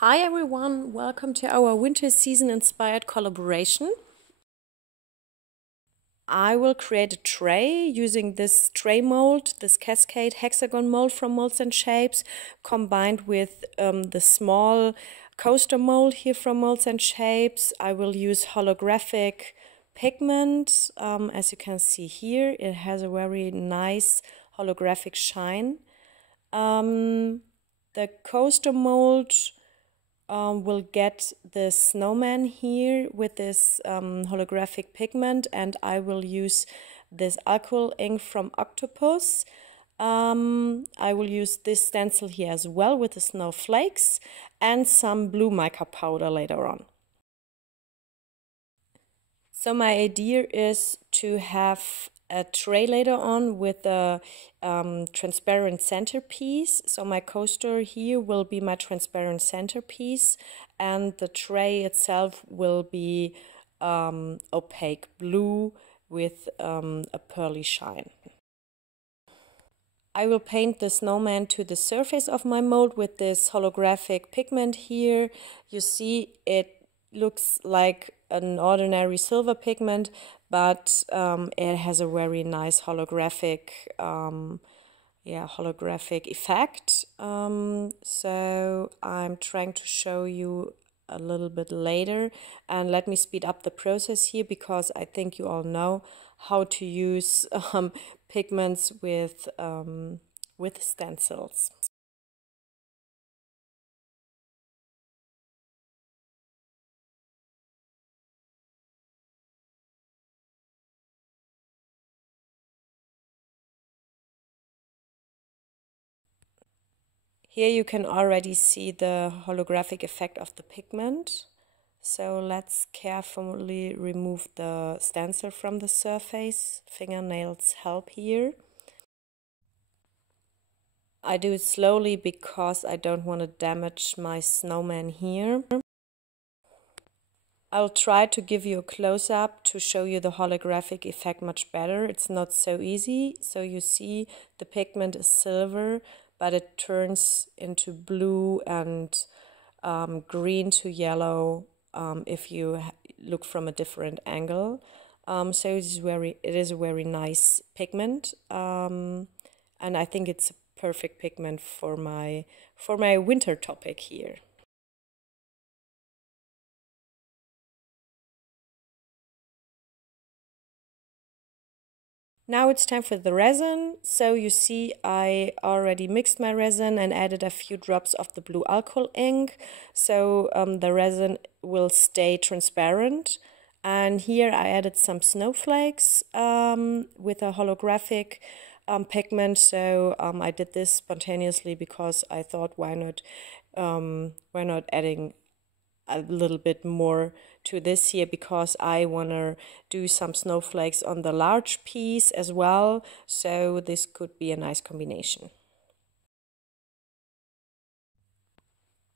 Hi everyone, welcome to our winter season inspired collaboration. I will create a tray using this tray mold, this cascade hexagon mold from Moldsandshapes, combined with the small coaster mold here from Moldsandshapes. I will use holographic pigment. As you can see here, it has a very nice holographic shine. The coaster mold will get the snowman here with this holographic pigment, and I will use this alcohol ink from Octopus. I will use this stencil here as well with the snowflakes and some blue mica powder later on. So my idea is to have a tray later on with a transparent centerpiece. So my coaster here will be my transparent centerpiece, and the tray itself will be opaque blue with a pearly shine. I will paint the snowman to the surface of my mold with this holographic pigment here. You see it looks like an ordinary silver pigment, but it has a very nice holographic holographic effect. So I'm trying to show you a little bit later, and let me speed up the process here because I think you all know how to use pigments with stencils. Here you can already see the holographic effect of the pigment. So let's carefully remove the stencil from the surface. Fingernails help here. I do it slowly because I don't want to damage my snowman here. I'll try to give you a close-up to show you the holographic effect much better. It's not so easy. So you see the pigment is silver, but it turns into blue and green to yellow if you look from a different angle. So it is a very nice pigment, and I think it's a perfect pigment for my winter topic here. Now it's time for the resin. So you see I already mixed my resin and added a few drops of the blue alcohol ink. So the resin will stay transparent. And here I added some snowflakes with a holographic pigment. So I did this spontaneously because I thought why not adding a little bit more to this here, because I want to do some snowflakes on the large piece as well, so this could be a nice combination.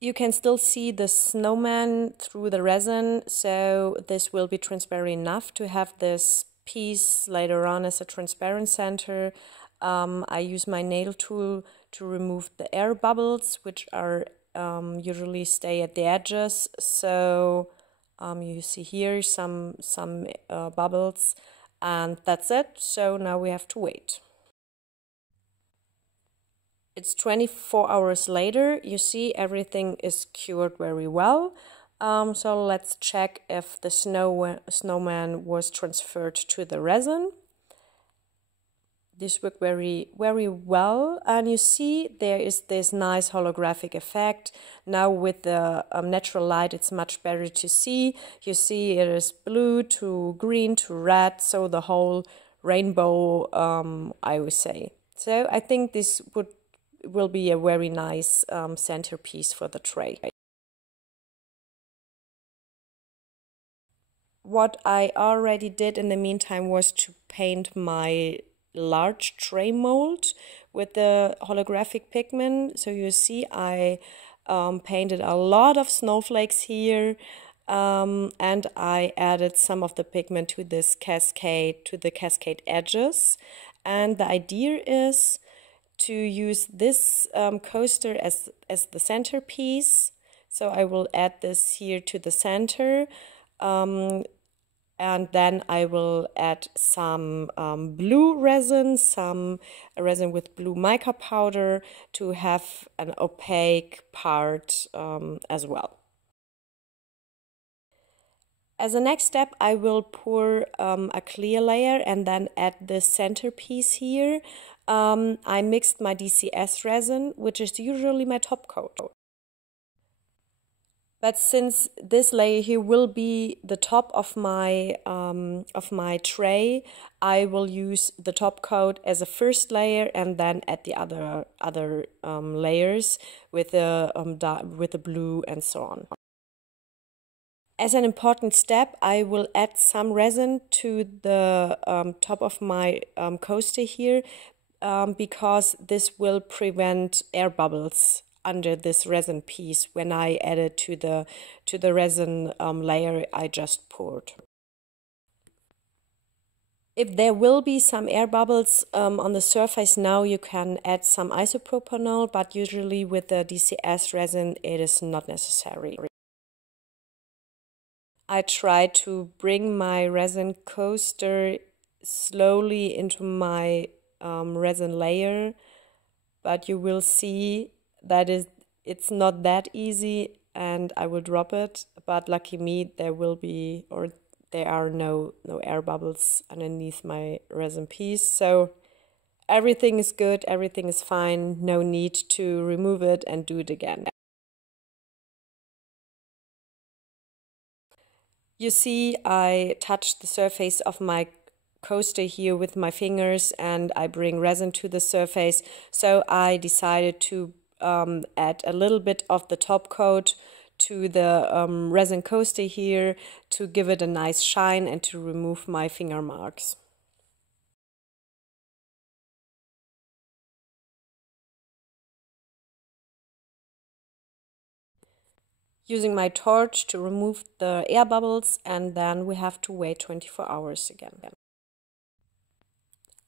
You can still see the snowman through the resin, so this will be transparent enough to have this piece later on as a transparent center. I use my nail tool to remove the air bubbles, which are usually stay at the edges. So you see here some bubbles, and that's it. So now we have to wait. It's 24 hours later. You see everything is cured very well. So let's check if the snowman was transferred to the resin. This worked very well, and you see there is this nice holographic effect. Now with the natural light it's much better to see. You see it is blue to green to red, so the whole rainbow, I would say. So I think this will be a very nice centerpiece for the tray. What I already did in the meantime was to paint my large tray mold with the holographic pigment. So you see I painted a lot of snowflakes here, and I added some of the pigment to this cascade, to the cascade edges. And the idea is to use this coaster as the centerpiece, So I will add this here to the center. And then I will add some blue resin, some resin with blue mica powder to have an opaque part as well. As a next step, I will pour a clear layer and then add the centerpiece here. I mixed my DCS resin, which is usually my top coat. But since this layer here will be the top of my tray, I will use the top coat as a first layer and then add the other layers with the blue and so on. As an important step, I will add some resin to the top of my coaster here because this will prevent air bubbles under this resin piece when I add it to the resin layer I just poured. If there will be some air bubbles on the surface now, you can add some isopropanol, but usually with the DCS resin it is not necessary. I try to bring my resin coaster slowly into my resin layer, but you will see that it's not that easy and I will drop it, but lucky me, there are no air bubbles underneath my resin piece, so everything is good, everything is fine, no need to remove it and do it again. You see, I touched the surface of my coaster here with my fingers and I bring resin to the surface, so I decided to add a little bit of the top coat to the resin coaster here to give it a nice shine and to remove my finger marks. Using my torch to remove the air bubbles, and then we have to wait 24 hours again.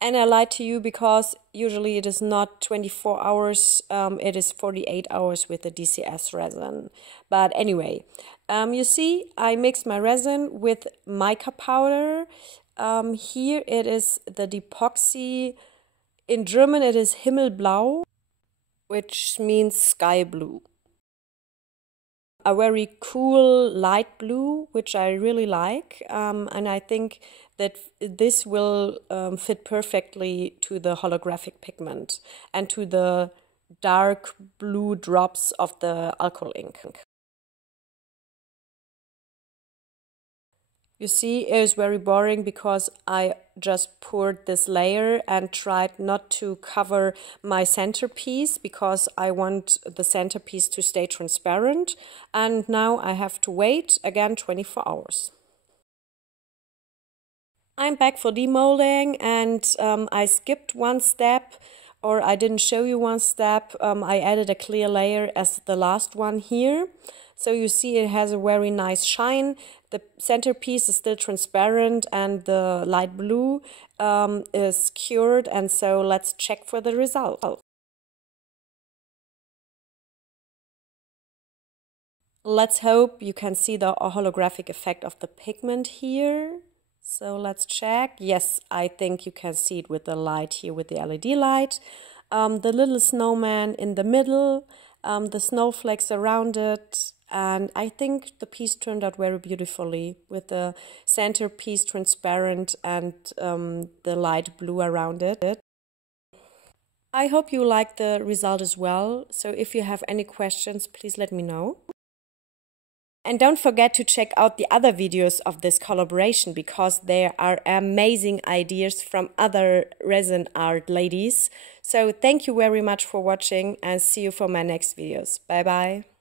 And I lied to you because usually it is not 24 hours, it is 48 hours with the DCS resin. But anyway, you see, I mixed my resin with mica powder. Here it is the epoxy. In German it is Himmelblau, which means sky blue. A very cool light blue, which I really like, and I think that this will fit perfectly to the holographic pigment and to the dark blue drops of the alcohol ink. You see, it is very boring because I just poured this layer and tried not to cover my centerpiece because I want the centerpiece to stay transparent. And now I have to wait again 24 hours. I'm back for demolding and I skipped one step, or I didn't show you one step. I added a clear layer as the last one here. So you see it has a very nice shine. The centerpiece is still transparent and the light blue is cured, and so let's check for the result. Let's hope you can see the holographic effect of the pigment here. So let's check. Yes, I think you can see it with the light here, with the LED light. The little snowman in the middle, the snowflakes around it. And I think the piece turned out very beautifully with the centerpiece transparent and the light blue around it. I hope you liked the result as well. So if you have any questions, please let me know. And don't forget to check out the other videos of this collaboration because there are amazing ideas from other resin art ladies. So thank you very much for watching and see you for my next videos. Bye bye.